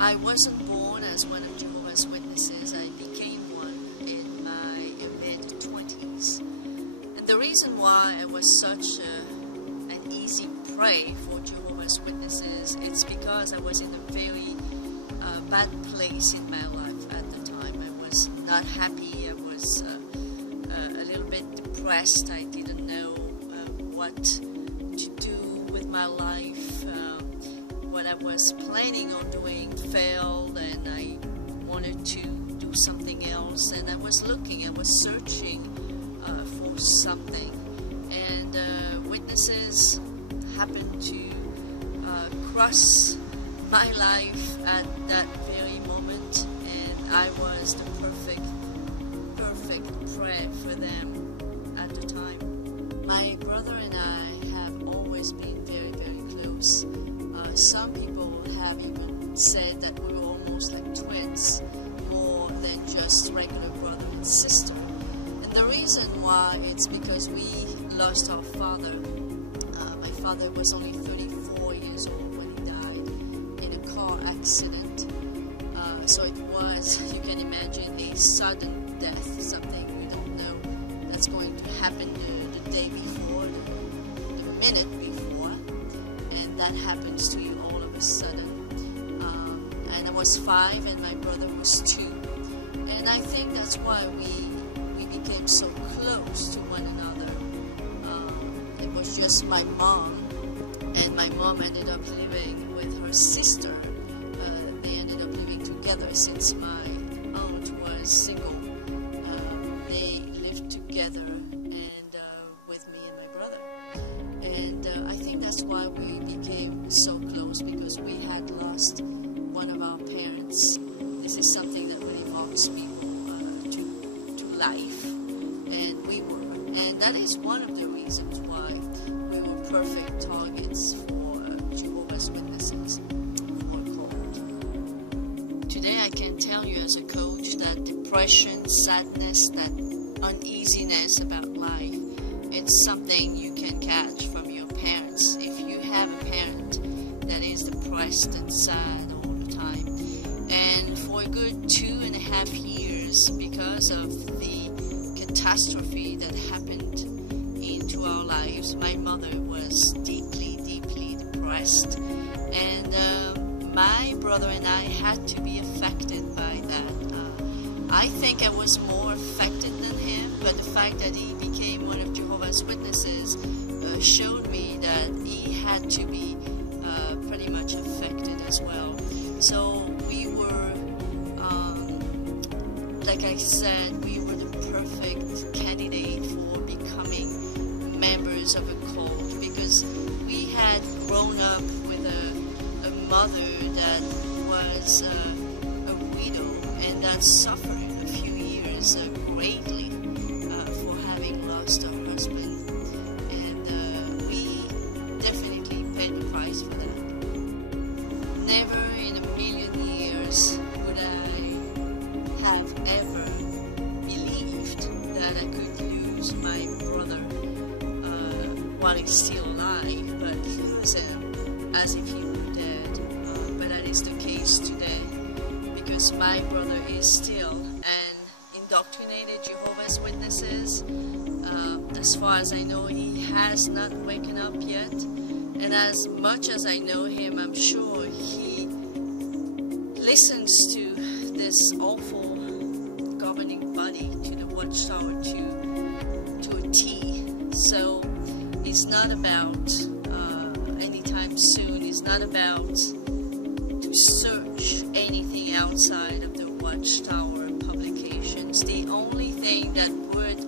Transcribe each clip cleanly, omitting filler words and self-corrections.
I wasn't born as one of Jehovah's Witnesses. I became one in my mid-20s. And the reason why I was such an easy prey for Jehovah's Witnesses, it's because I was in a very bad place in my life at the time. I was not happy. I was a little bit depressed. I didn't know what to do with my life. What I was planning on doing failed, and I wanted to do something else, and I was looking, I was searching for something, and witnesses happened to cross my life at that very moment, and I was the perfect prey for them at the time. My brother and I have always been very close. Some people have even said that we were almost like twins, more than just regular brother and sister. And the reason why, it's because we lost our father. My father was only 34 years old when he died in a car accident. So it was, you can imagine, a sudden death, something we don't know that's going to happen the day before, the minute before. And that happens to you all of a sudden. And I was 5 and my brother was 2. And I think that's why we became so close to one another. It was just my mom, and my mom ended up living with her sister. They ended up living together since my aunt was single. They lived together and with me and my brother. And I think that's why we became so close, because we had lost one of our parents. This is something that really marks people to life, and we were. And that is one of the reasons why we were perfect targets for Jehovah's Witnesses, for a cult. Today I can tell you as a coach that depression, sadness, that uneasiness about life, it's something you can catch from your parents. If you have a parent that is depressed and sad all the time, and for a good 2.5 years, because of the catastrophe that happened into our lives, my mother was deeply depressed, and my brother and I had to be affected by that. I think I was more affected than him, but the fact that he became one of Jehovah's Witnesses showed me that he had to be pretty much affected as well. So we were, like I said, we were the perfect candidate for becoming members of a cult, because we had grown up with a mother that was a widow and that suffered a few years greatly for having lost her husband, and we definitely paid the price for that. Never in a million years would I have ever believed that I could lose my brother while he's still alive, but lose him as if he were dead. But that is the case today, because my brother is still an indoctrinated Jehovah's Witnesses. As far as I know, he has not waken up yet, and as much as I know him, I'm sure he listens to this awful governing body, to the watchtower, to a T. So it's not about anytime soon, it's not about to search anything outside of the watchtower publications. The only thing that would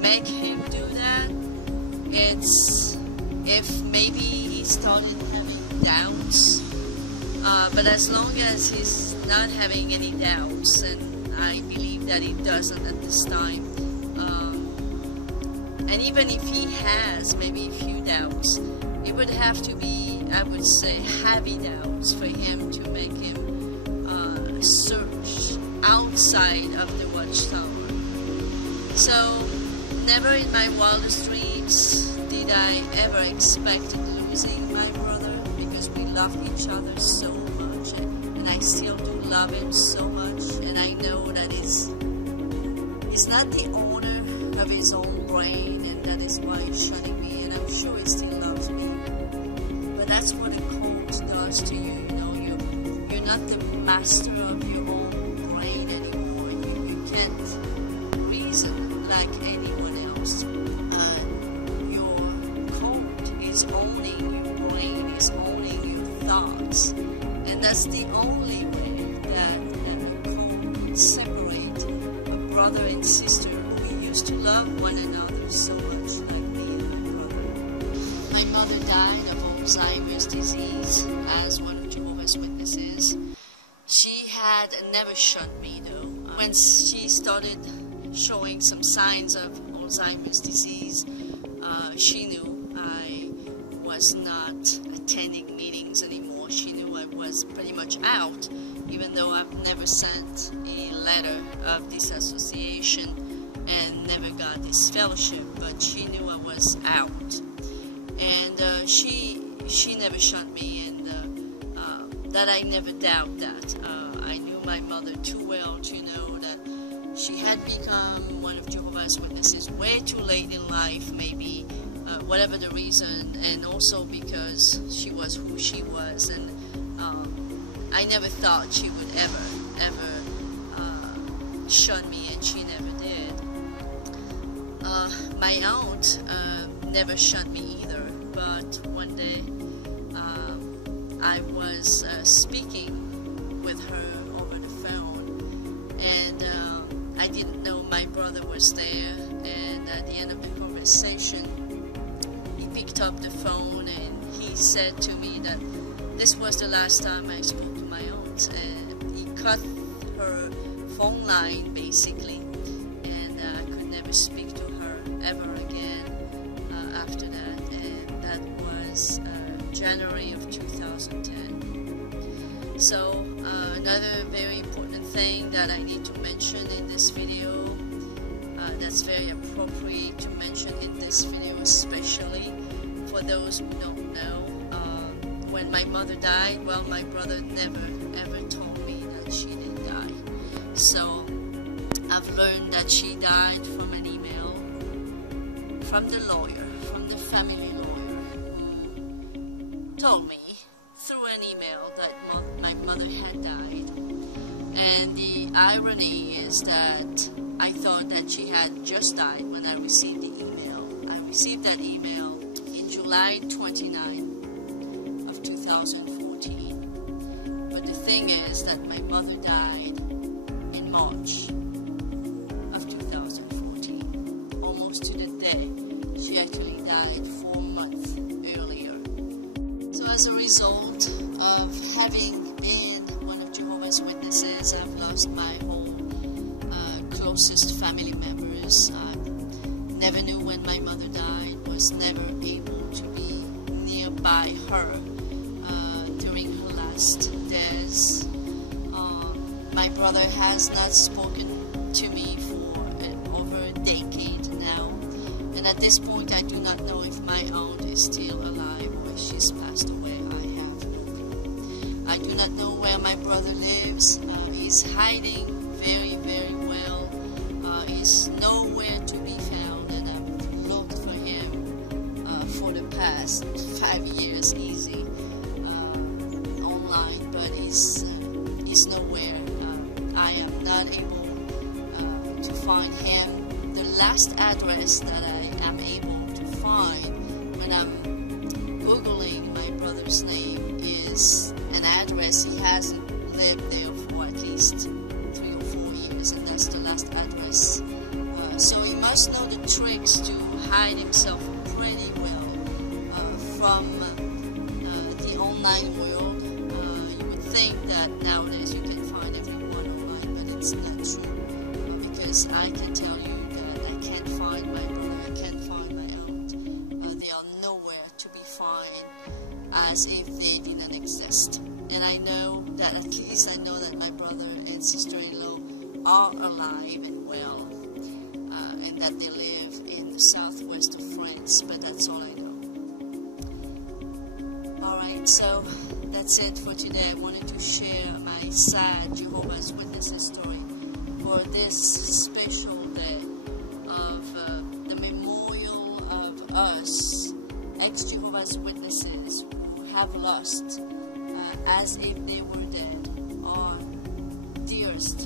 make him do that, it's if maybe he started having doubts, but as long as he's not having any doubts, and I believe that he doesn't at this time, and even if he has maybe a few doubts, it would have to be, I would say, heavy doubts for him to make him search outside of the watchtower. So never in my wildest dreams did I ever expect losing my brother, because we loved each other so much, and and I still do love him so much, and I know that he's not the owner of his own brain, and that is why he's shunning me, and I'm sure he still loves me. But that's what a cult does to you, you know. You're not the master of your own brain anymore. You can't reason like anyone else. Your cult is owning your brain, is owning your thoughts, and that's the only way that a cult can separate a brother and sister who used to love one another so much, like me and my brother. My mother died of Alzheimer's disease as one of Jehovah's Witnesses. She had never shunned me though. When she started showing some signs of Alzheimer's disease, she knew I was not attending meetings anymore. She knew I was pretty much out, even though I've never sent a letter of disassociation and never got this fellowship, but she knew I was out. And she never shunned me, and that I never doubt that. I knew my mother too well to know that she had become one of Jehovah's Witnesses way too late in life, maybe, whatever the reason, and also because she was who she was, and I never thought she would ever shun me, and she never did. My aunt never shunned me either, but one day I was speaking with her over the phone, and I didn't know my brother was there, and at the end of the conversation he picked up the phone and he said to me that this was the last time I spoke to my aunt, and he cut her phone line basically, and I could never speak to her ever again after that, and that was January of 2010. So another very important thing that I need to mention in this video, that's very appropriate to mention in this video, especially for those who don't know, when my mother died, well, my brother never ever told me that she didn't die. So I've learned that she died from an email from the lawyer, from the family lawyer, who told me through an email that my mother had died. And the irony is that I thought that she had just died when I received the email. I received that email in July 29 of 2014. But the thing is that my mother died in March of 2014, almost to the day. She actually died 4 months earlier. So as a result of having been one of Jehovah's Witnesses, I've lost my whole closest family members. I never knew when my mother died, was never able to be nearby her during her last days. My brother has not spoken to me for over a decade now, and at this point I do not know if my aunt is still alive or if she's passed away. I have no clue. I do not know where my brother lives. He's hiding very, very well. He's nowhere to be found, and I've looked for him for the past 5 years easy online, but he's nowhere. I am not able to find him. The last address that I am able to find when I'm Googling my brother's name is an address he hasn't lived there for at least 3 or 4 years, and that's the last address. So he must know the tricks to hide himself pretty well from the online world. You would think that nowadays you can find everyone online, but it's not true, because I can tell you that I can't find my brother, I can't find my aunt. They are nowhere to be found, as if they didn't exist. And I know that, at least I know that my brother and sister-in-law are alive and well, and that they live in the southwest of France, but that's all I know. Alright, so that's it for today. I wanted to share my sad Jehovah's Witnesses story for this special day of the memorial of us, ex-Jehovah's Witnesses, who have lost, as if they were dead, our dearest